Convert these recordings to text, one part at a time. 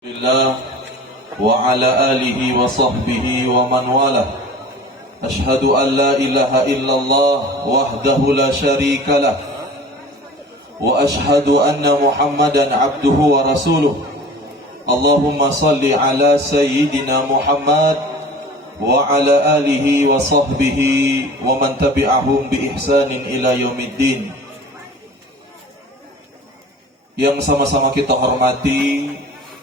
Alhamdulillah wa ala alihi wa sahbihi wa man walah. Ashhadu an la ilaha illallah wahdahu la syarika lah. Wa ashhadu anna Muhammadan abduhu wa rasuluh. Allahumma salli ala sayyidina Muhammad wa ala alihi wa sahbihi wa man tabi'ahum bi ihsanin ila yaumiddin. Yang sama-sama kita hormati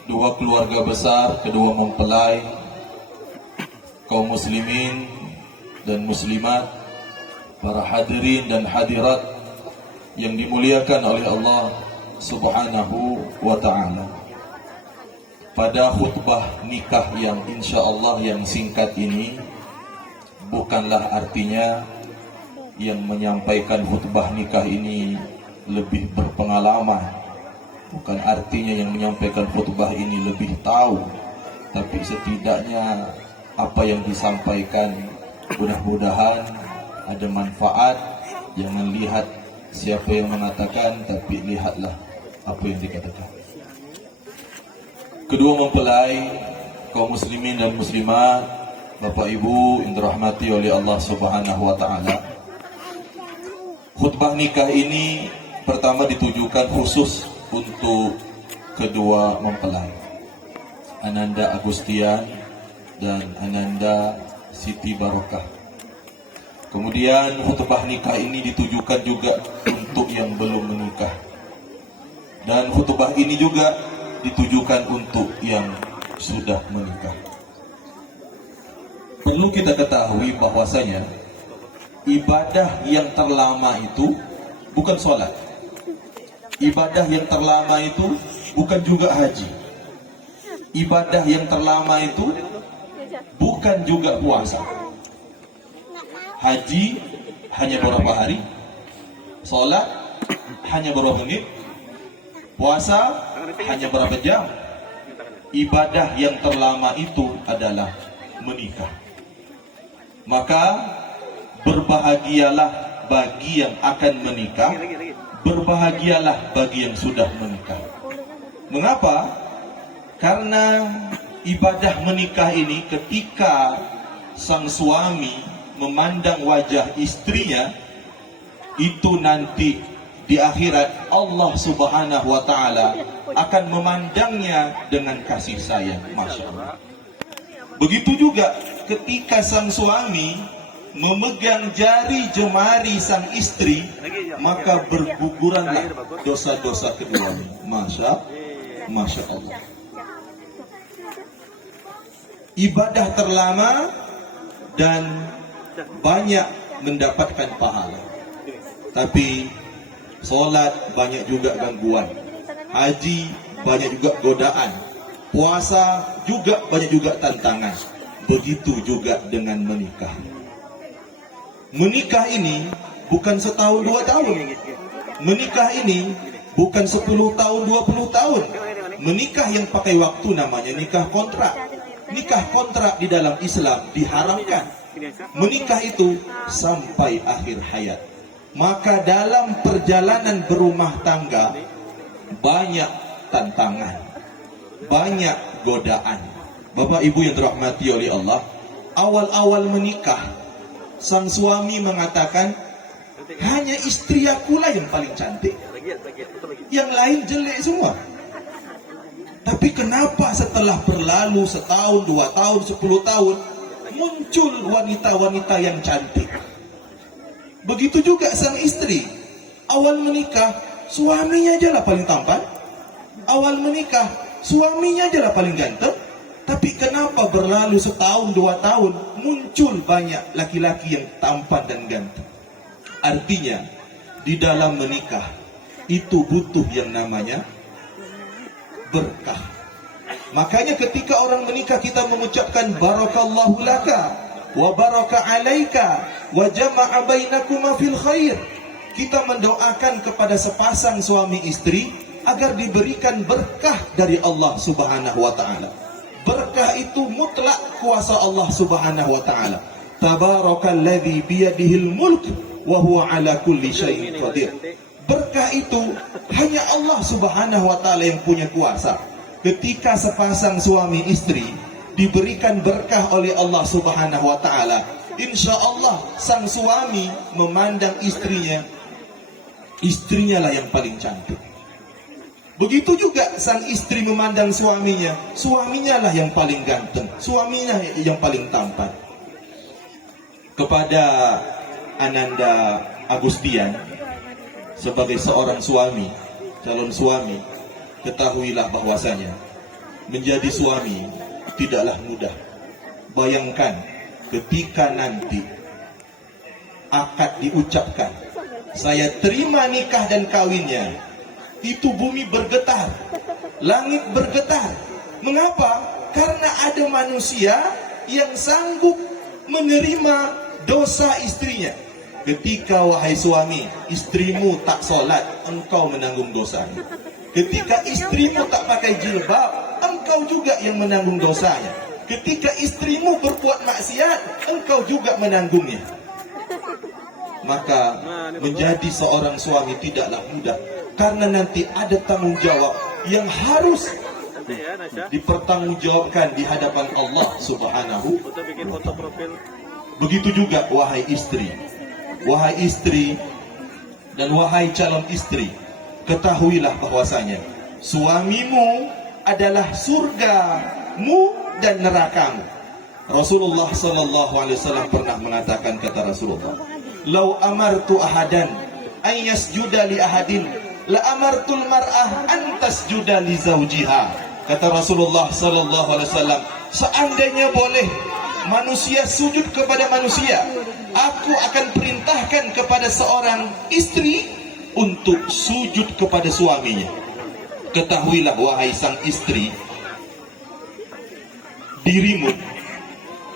dua keluarga besar, kedua mempelai, kaum muslimin dan muslimat, para hadirin dan hadirat yang dimuliakan oleh Allah Subhanahu wa ta'ala. Pada khutbah nikah yang insya Allah yang singkat ini, bukanlah artinya yang menyampaikan khutbah nikah ini lebih berpengalaman. Bukan artinya yang menyampaikan khutbah ini lebih tahu, tapi setidaknya apa yang disampaikan mudah-mudahan ada manfaat. Jangan lihat siapa yang mengatakan, tapi lihatlah apa yang dikatakan. Kedua mempelai, kaum muslimin dan muslimat, Bapak Ibu yang dirahmati oleh Allah Subhanahu wa ta'ala, khutbah nikah ini pertama ditujukan khusus untuk kedua mempelai, Ananda Agustian dan Ananda Siti Barokah. Kemudian khutbah nikah ini ditujukan juga untuk yang belum menikah, dan khutbah ini juga ditujukan untuk yang sudah menikah. Perlu kita ketahui bahwasanya ibadah yang terlama itu bukan sholat. Ibadah yang terlama itu bukan juga haji. Ibadah yang terlama itu bukan juga puasa. Haji hanya beberapa hari, sholat hanya beberapa menit, puasa hanya beberapa jam. Ibadah yang terlama itu adalah menikah. Maka berbahagialah bagi yang akan menikah, berbahagialah bagi yang sudah menikah. Mengapa? Karena ibadah menikah ini ketika sang suami memandang wajah istrinya, itu nanti di akhirat Allah Subhanahu wa ta'ala akan memandangnya dengan kasih sayang. Masya Allah. Begitu juga ketika sang suami memegang jari jemari sang istri, maka berguguranlah dosa-dosa keduanya. Masya Allah. Ibadah terlama dan banyak mendapatkan pahala, tapi sholat banyak juga gangguan, haji banyak juga godaan, puasa juga banyak juga tantangan. Begitu juga dengan menikah. Menikah ini bukan setahun 2 tahun. Menikah ini bukan 10 tahun 20 tahun. Menikah yang pakai waktu namanya nikah kontrak. Nikah kontrak di dalam Islam diharamkan. Menikah itu sampai akhir hayat. Maka dalam perjalanan berumah tangga banyak tantangan, banyak godaan. Bapak Ibu yang dirahmati oleh Allah, awal-awal menikah sang suami mengatakan, hanya istri akulah yang paling cantik, yang lain jelek semua. Tapi kenapa setelah berlalu setahun, 2 tahun, 10 tahun, muncul wanita-wanita yang cantik? Begitu juga sang istri. Awal menikah, suaminya aja lah paling tampan. Awal menikah, suaminya aja lah paling ganteng. Tapi kenapa berlalu setahun, 2 tahun, muncul banyak laki-laki yang tampan dan ganteng? Artinya, di dalam menikah, itu butuh yang namanya berkah. Makanya ketika orang menikah, kita mengucapkan barakallahu laka, wa baraka alaika, wa jama'a bainakuma fil khair. Kita mendoakan kepada sepasang suami istri agar diberikan berkah dari Allah Subhanahu wa ta'ala. Berkah itu mutlak kuasa Allah Subhanahu wa ta'ala. Tabarakalladzi biyadihil mulk wa huwa ala kulli syai'in qadir. Berkah itu hanya Allah Subhanahu wa ta'ala yang punya kuasa. ketika sepasang suami istri diberikan berkah oleh Allah Subhanahu wa taala, insya Allah sang suami memandang istrinya lah yang paling cantik. Begitu juga sang istri memandang suaminya lah yang paling ganteng, suaminya yang paling tampan. Kepada Ananda Agustian, sebagai seorang suami, calon suami, ketahuilah bahwasanya menjadi suami tidaklah mudah. Bayangkan ketika nanti akad diucapkan, saya terima nikah dan kawinnya, itu bumi bergetar, langit bergetar. Mengapa? Karena ada manusia yang sanggup menerima dosa istrinya. Ketika wahai suami, istrimu tak solat, engkau menanggung dosanya. Ketika istrimu tak pakai jilbab, engkau juga yang menanggung dosanya. Ketika istrimu berbuat maksiat, engkau juga menanggungnya. Maka menjadi seorang suami tidaklah mudah, karena nanti ada tanggung jawab yang harus dipertanggungjawabkan di hadapan Allah Subhanahu wa ta'ala. Begitu juga wahai istri dan wahai calon istri, ketahuilah bahwasanya suamimu adalah surgamu dan nerakamu. Rasulullah sallallahu alaihi wasallam pernah mengatakan, kata Rasulullah, "Lau amartu ahadan an yasjuda li ahadin, la amartul mar'ah an tasjuda li zawjiha." Kata Rasulullah sallallahu alaihi wasallam, seandainya boleh manusia sujud kepada manusia, aku akan perintahkan kepada seorang istri untuk sujud kepada suaminya. Ketahuilah wahai sang istri, dirimu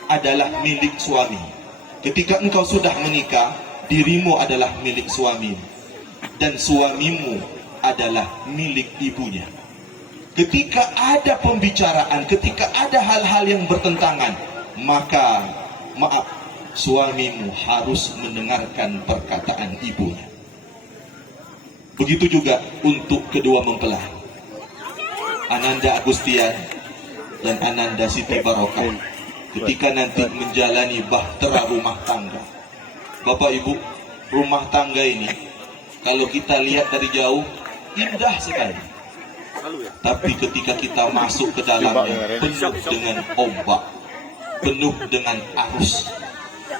adalah milik suami. Ketika engkau sudah menikah, dirimu adalah milik suami, dan suamimu adalah milik ibunya. Ketika ada pembicaraan, ketika ada hal-hal yang bertentangan, maka maaf, suamimu harus mendengarkan perkataan ibunya. Begitu juga untuk kedua mempelai, Ananda Agustian dan Ananda Siti Barokah, ketika nanti menjalani bahtera rumah tangga. Bapak Ibu, rumah tangga ini kalau kita lihat dari jauh indah sekali, tapi ketika kita masuk ke dalamnya penuh dengan ombak, penuh dengan arus.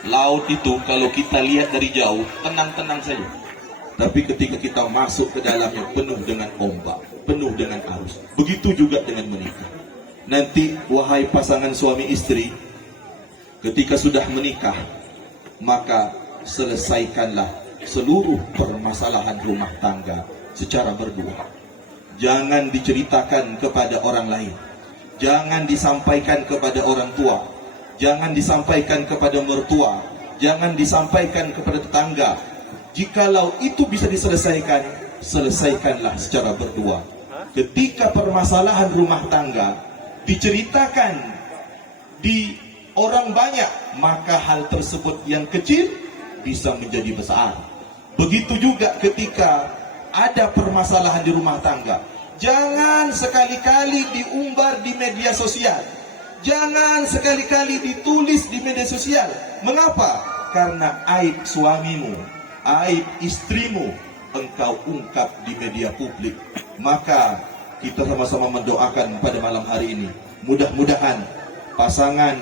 Laut itu kalau kita lihat dari jauh tenang-tenang saja, tapi ketika kita masuk ke dalamnya penuh dengan ombak, penuh dengan arus. Begitu juga dengan menikah. Nanti wahai pasangan suami istri, ketika sudah menikah, maka selesaikanlah seluruh permasalahan rumah tangga secara berdua. Jangan diceritakan kepada orang lain, jangan disampaikan kepada orang tua, jangan disampaikan kepada mertua, jangan disampaikan kepada tetangga. Jikalau itu bisa diselesaikan, selesaikanlah secara berdua. Ketika permasalahan rumah tangga diceritakan di orang banyak, maka hal tersebut yang kecil bisa menjadi besar. Begitu juga ketika ada permasalahan di rumah tangga, jangan sekali-kali diumbar di media sosial, jangan sekali-kali ditulis di media sosial. Mengapa? Karena aib suamimu, aib istrimu engkau ungkap di media publik. Maka kita sama-sama mendoakan pada malam hari ini, mudah-mudahan pasangan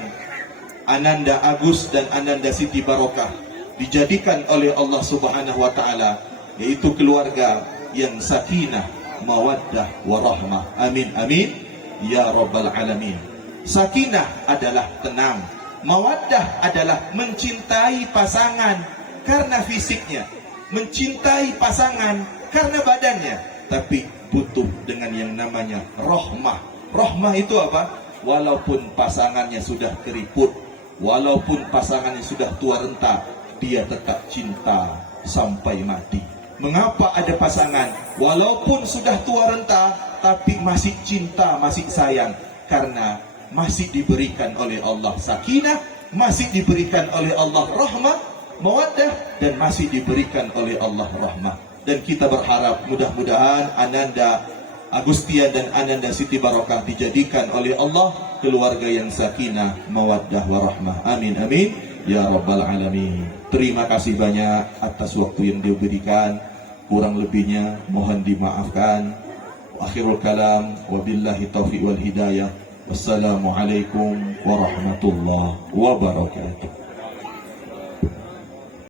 Ananda Agus dan Ananda Siti Barokah dijadikan oleh Allah Subhanahu wa ta'ala, yaitu keluarga yang sakinah, mawaddah, warahmah. Amin, amin, ya rabbal alamin. Sakinah adalah tenang, mawaddah adalah mencintai pasangan karena fisiknya, mencintai pasangan karena badannya, tapi butuh dengan yang namanya rahmah. Rahmah itu apa? Walaupun pasangannya sudah keriput, walaupun pasangannya sudah tua renta, dia tetap cinta sampai mati. Mengapa ada pasangan walaupun sudah tua renta tapi masih cinta, masih sayang? Karena masih diberikan oleh Allah sakinah, masih diberikan oleh Allah rahmah, mawaddah, dan masih diberikan oleh Allah rahmah. Dan kita berharap mudah-mudahan Ananda Agustia dan Ananda Siti Barokah dijadikan oleh Allah keluarga yang sakinah, mawaddah, warahmah. Amin amin ya rabbal alamin. Terima kasih banyak atas waktu yang diberikan. Kurang lebihnya mohon dimaafkan. Akhirul kalam, wabillahi taufiq wal hidayah. Wassalamualaikum warahmatullahi wabarakatuh.